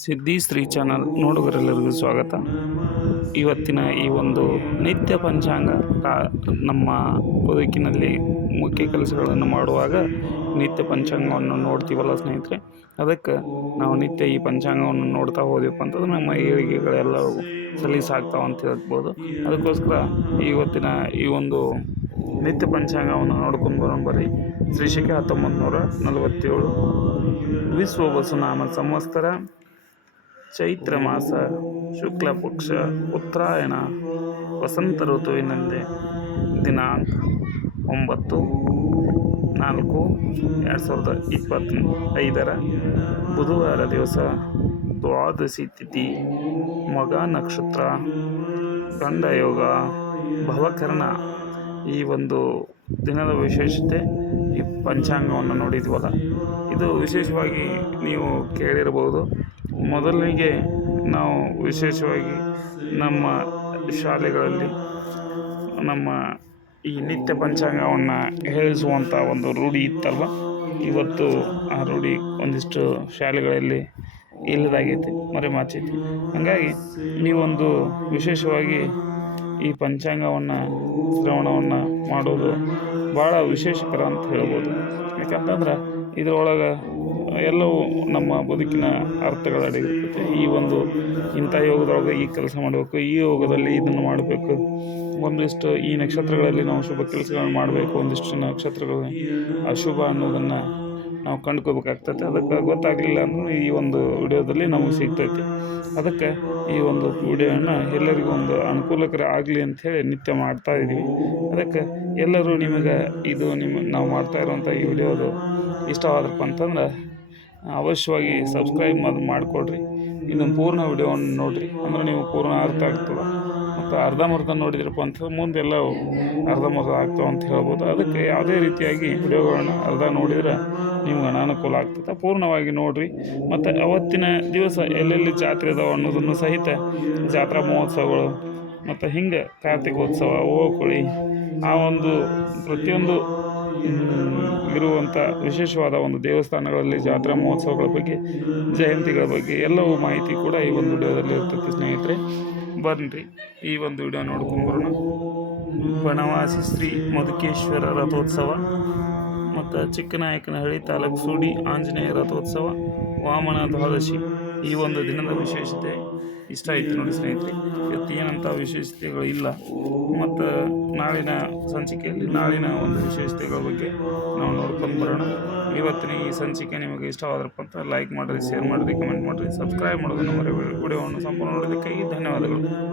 ಸಿದ್ಧಿ ಶ್ರೀ ಚಾನಲ್ ನೋಡುಗರೆಲ್ಲರಿಗೂ ಸ್ವಾಗತ. ಇವತ್ತಿನ ಈ ಒಂದು ನಿತ್ಯ ಪಂಚಾಂಗ ನಮ್ಮ ಬದುಕಿನಲ್ಲಿ ಮುಖ್ಯ ಕೆಲಸಗಳನ್ನು ಮಾಡುವಾಗ ನಿತ್ಯ ಪಂಚಾಂಗವನ್ನು ನೋಡ್ತೀವಲ್ಲ ಸ್ನೇಹಿತರೆ? ಅದಕ್ಕೆ ನಾವು ನಿತ್ಯ ಈ ಪಂಚಾಂಗವನ್ನು ನೋಡ್ತಾ ಹೋದ್ವಪ್ಪ ಅಂತಂದ್ರೆ ನಮ್ಮ ಏಳಿಗೆಗಳೆಲ್ಲವೂ ಸಲೀಸಾಗ್ತಾವ ಅಂತ ಹೇಳ್ಬೋದು. ಅದಕ್ಕೋಸ್ಕರ ಇವತ್ತಿನ ಈ ಒಂದು ನಿತ್ಯ ಪಂಚಾಂಗವನ್ನು ನೋಡ್ಕೊಂಡು ಬರೋಣ ಬರಿ ಶ್ರೀ ಶಕೆ ಹತ್ತೊಂಬತ್ತು ನೂರ ನಲವತ್ತೇಳು. ವಿಶ್ವ ವಸುನಾಮ ಸಂವತ್ಸರ ಚೈತ್ರ ಮಾಸ ಶುಕ್ಲ ಪಕ್ಷ ಉತ್ತರಾಯಣ ವಸಂತ ಋತುವಿನಲ್ಲಿ ದಿನಾಂಕ ಒಂಬತ್ತು ನಾಲ್ಕು ಎರಡು ಸಾವಿರದ ಇಪ್ಪತ್ತ ಐದರ ಬುಧವಾರ ದಿವಸ ದ್ವಾದಶಿ ತಿಥಿ ಮಗ ನಕ್ಷತ್ರ ಗಂಡಯೋಗ ಭವಕರ್ಣ. ಈ ಒಂದು ದಿನದ ವಿಶೇಷತೆ ಈ ಪಂಚಾಂಗವನ್ನು ನೋಡಿದ್ವಲ್ಲ. ಇದು ವಿಶೇಷವಾಗಿ ನೀವು ಕೇಳಿರಬಹುದು. ಮೊದಲಿಗೆ ನಾವು ವಿಶೇಷವಾಗಿ ನಮ್ಮ ಶಾಲೆಗಳಲ್ಲಿ ನಮ್ಮ ಈ ನಿತ್ಯ ಪಂಚಾಂಗವನ್ನು ಹೇಳಿಸುವಂಥ ಒಂದು ರೂಢಿ ಇತ್ತಲ್ವ? ಇವತ್ತು ಆ ರೂಢಿ ಒಂದಿಷ್ಟು ಶಾಲೆಗಳಲ್ಲಿ ಇಲ್ಲದಾಗೈತಿ, ಮರೆಮಾಚೈತಿ. ಹಾಗಾಗಿ ನೀವೊಂದು ವಿಶೇಷವಾಗಿ ಈ ಪಂಚಾಂಗವನ್ನು, ಶ್ರವಣವನ್ನು ಮಾಡೋದು ಭಾಳ ವಿಶೇಷಕರ ಅಂತ ಹೇಳ್ಬೋದು. ಯಾಕಂತಂದ್ರೆ ಇದರೊಳಗೆ ಎಲ್ಲವೂ ನಮ್ಮ ಬದುಕಿನ ಅಡಿಗೆ ಈ ಒಂದು ಇಂಥ ಯೋಗದೊಳಗೆ ಈ ಕೆಲಸ ಮಾಡಬೇಕು, ಈ ಯೋಗದಲ್ಲಿ ಇದನ್ನು ಮಾಡಬೇಕು. ಒಂದಿಷ್ಟು ಈ ನಕ್ಷತ್ರಗಳಲ್ಲಿ ನಾವು ಶುಭ ಕೆಲಸಗಳನ್ನು ಮಾಡಬೇಕು, ಒಂದಿಷ್ಟು ನಕ್ಷತ್ರಗಳು ಅಶುಭ ಅನ್ನೋದನ್ನು ನಾವು ಕಂಡ್ಕೋಬೇಕಾಗ್ತೈತೆ ಅದಕ್ಕೆ ಗೊತ್ತಾಗಲಿಲ್ಲ ಅಂದ್ರೆ ಈ ಒಂದು ವಿಡಿಯೋದಲ್ಲಿ ನಮಗೆ ಸಿಗ್ತೈತಿ. ಅದಕ್ಕೆ ಈ ಒಂದು ವಿಡಿಯೋವನ್ನು ಎಲ್ಲರಿಗೂ ಒಂದು ಅನುಕೂಲಕರ ಆಗಲಿ ಅಂಥೇಳಿ ನಿತ್ಯ ಮಾಡ್ತಾ ಇದ್ದೀವಿ. ಅದಕ್ಕೆ ಎಲ್ಲರೂ ನಿಮಗೆ ಇದು ನಿಮ್ಮ ನಾವು ಮಾಡ್ತಾ ಇರುವಂಥ ಈ ವಿಡಿಯೋದು ಇಷ್ಟವಾದ್ರಪ್ಪ ಅಂತಂದ್ರೆ ಅವಶ್ಯವಾಗಿ ಸಬ್ಸ್ಕ್ರೈಬ್ ಮಾಡಿ ಮಾಡಿಕೊಡ್ರಿ ಇನ್ನೊಂದು ಪೂರ್ಣ ವಿಡಿಯೋವನ್ನು ನೋಡಿರಿ. ಅಂದ್ರೆ ನೀವು ಪೂರ್ಣ ಅರ್ಥ ಆಗ್ತದೆ. ಮತ್ತು ಅರ್ಧಂಬರ್ಧ ನೋಡಿದ್ರಪ್ಪ ಅಂತ ಮುಂದೆಲ್ಲ ಅರ್ಧಮರ್ಧ ಆಗ್ತಾವೆ ಅಂತ ಹೇಳ್ಬೋದು. ಅದಕ್ಕೆ ಯಾವುದೇ ರೀತಿಯಾಗಿ ವಿಡಿಯೋಗಳನ್ನ ಅರ್ಧ ನೋಡಿದ್ರೆ ನಿಮ್ಗೆ ಅನಾನುಕೂಲ ಆಗ್ತದೆ. ಪೂರ್ಣವಾಗಿ ನೋಡಿರಿ. ಮತ್ತು ಅವತ್ತಿನ ದಿವಸ ಎಲ್ಲೆಲ್ಲಿ ಜಾತ್ರೆ ಇದಾವೆ ಅನ್ನೋದನ್ನು ಸಹಿತ ಜಾತ್ರಾ ಮಹೋತ್ಸವಗಳು, ಮತ್ತು ಹಿಂಗೆ ಕಾರ್ತಿಕೋತ್ಸವ ಓಕುಳಿ ಆ ಒಂದು ಪ್ರತಿಯೊಂದು ಇರುವಂಥ ವಿಶೇಷವಾದ ಒಂದು ದೇವಸ್ಥಾನಗಳಲ್ಲಿ ಜಾತ್ರಾ ಮಹೋತ್ಸವಗಳ ಬಗ್ಗೆ, ಜಯಂತಿಗಳ ಬಗ್ಗೆ ಎಲ್ಲವೂ ಮಾಹಿತಿ ಕೂಡ ಈ ಒಂದು ವಿಡಿಯೋದಲ್ಲಿ ಇರ್ತದೆ ಸ್ನೇಹಿತರೆ. ಬನ್ನಿರಿ ಈ ಒಂದು ವಿಡಿಯೋ ನೋಡ್ಕೊಂಬರೋಣ ಬನವಾಸಿ ಶ್ರೀ ಮಧುಕೇಶ್ವರ ರಥೋತ್ಸವ ಮತ್ತು ಚಿಕ್ಕನಾಯಕನಹಳ್ಳಿ ತಾಲೂಕು ಸೂಡಿ ಆಂಜನೇಯ ರಥೋತ್ಸವ ವಾಮನ ದ್ವಾದಶಿ. ಈ ಒಂದು ದಿನದ ವಿಶೇಷತೆ ಇಷ್ಟ ಆಯಿತು ನೋಡಿ ಸ್ನೇಹಿತರೆ. ಇವತ್ತು ಏನಂಥ ವಿಶೇಷತೆಗಳು ಇಲ್ಲ. ಮತ್ತು ನಾಳಿನ ಸಂಚಿಕೆಯಲ್ಲಿ ನಾಳಿನ ಒಂದು ವಿಶೇಷತೆಗಳ ಬಗ್ಗೆ ನಾವು ನೋಡ್ಕೊಂಡು ಬರೋಣ. ಇವತ್ತಿನ ಈ ಸಂಚಿಕೆ ನಿಮಗೆ ಇಷ್ಟವಾದ್ರಪ್ಪ ಅಂತ ಲೈಕ್ ಮಾಡಿರಿ ಶೇರ್ ಮಾಡಿರಿ ಕಮೆಂಟ್ ಮಾಡಿರಿ ಸಬ್ಸ್ಕ್ರೈಬ್ ಮಾಡೋದನ್ನು ನಮ್ಮ ವಿಡಿಯೋವನ್ನು ಸಂಪೂರ್ಣ ನೋಡೋದಕ್ಕಾಗಿ ಧನ್ಯವಾದಗಳು.